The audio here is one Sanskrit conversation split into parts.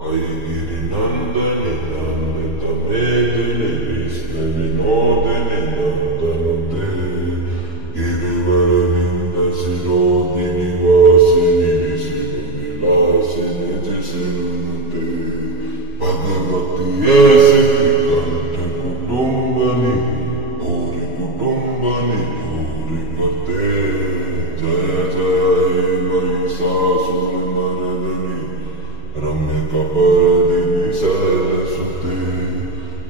गिरिनन्दनि नन्दितमेदिनि विष्णुविनोदिनि नन्दनुते गिरिवरविन्दशिरोदिनि वासिनि विष्णुविलासिनि जिष्णुनुते भगवति सिद्धिकण्ठ कुटुम्बनि भूरि कुटुम्बनि भूरि करते जय जय महिषासुरमर्दिनि रम्यकपर्दिनि सरस्वती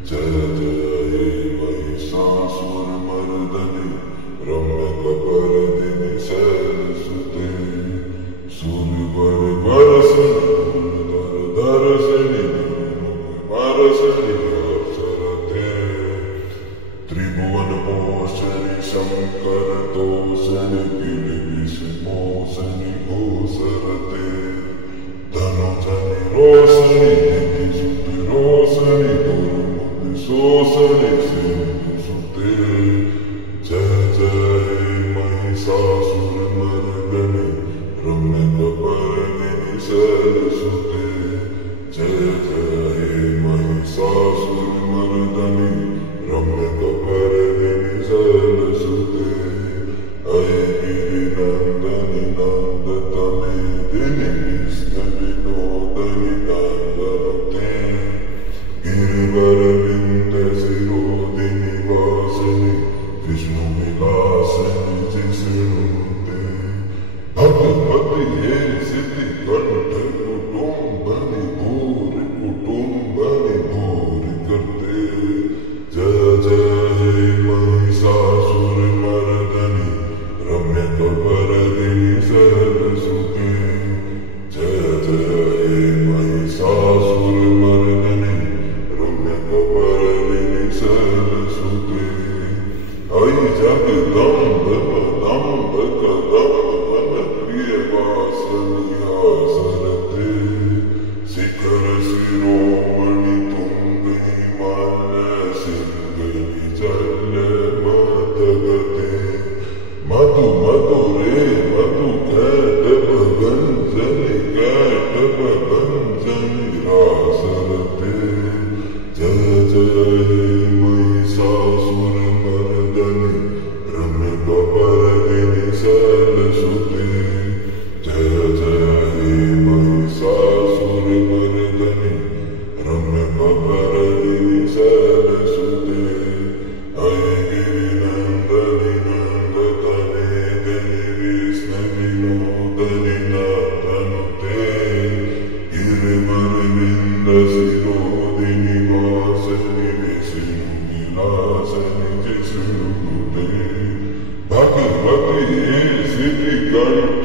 जय जय महिषासुरमर्दिनि रम्यकपर्दिनि सरस्वती सूर्यवरवर्षिणि दर्शनि परशनि अवसरते त्रिभुवनपोषणि शङ्करतोषणि गिरिविषमोषणि घोषरते धनुजनि रोषणि निधिसुति रोषणि दुर्मति शोषणि सिन्धुसुते जय जय महिषासुरमर्दिनि रम्यकपर्दिनि सरस्वती जय जय महिषासुरमर्दिनि रम्यकपर्दिनि सरस्वती अयि गिरिनन्दनि नन्दतमेदिनि विष्णुविनोदिनि नन्दनुते गिरिवरविन्दशिरोदिनि वासिनि विष्णुविलासिनि जिष्णुनुते भगवति सिद्धिकण्ठ कुटुम्बनि भूरि कुटुम्बनि भूरि करते जय जय महिषासुरमर्दिनि रम्यकपर्दिनि सरस्वती जय जय महिषासुरमर्दिनि रम्यकपर्दिनि सरस्वती अयि जगदम्ब पदम्ब कदम्ब वनप्रियवासिनि आसरते शिखर शिरोमणि तुंग हिमालय सिंहनि जलमतगते मधु मधुरे मधु कैटभगञ्जनि रासरते जय जय महिषासुरमर्दिनि रम्यकपर्दिनि सरस्वती जय जय महिषासुरमर्दिनि रम्यकपर्दिनि सरस्वती अयि गिरिनन्दनि नन्दतमेदिनि विष्णुविनोदिनि नन्दनुते गिरिवरविन्दशिरोदिनि वासिनि विष्णुविलासिनि जिष्णुनुते भगवति सिद्धिकण्ठ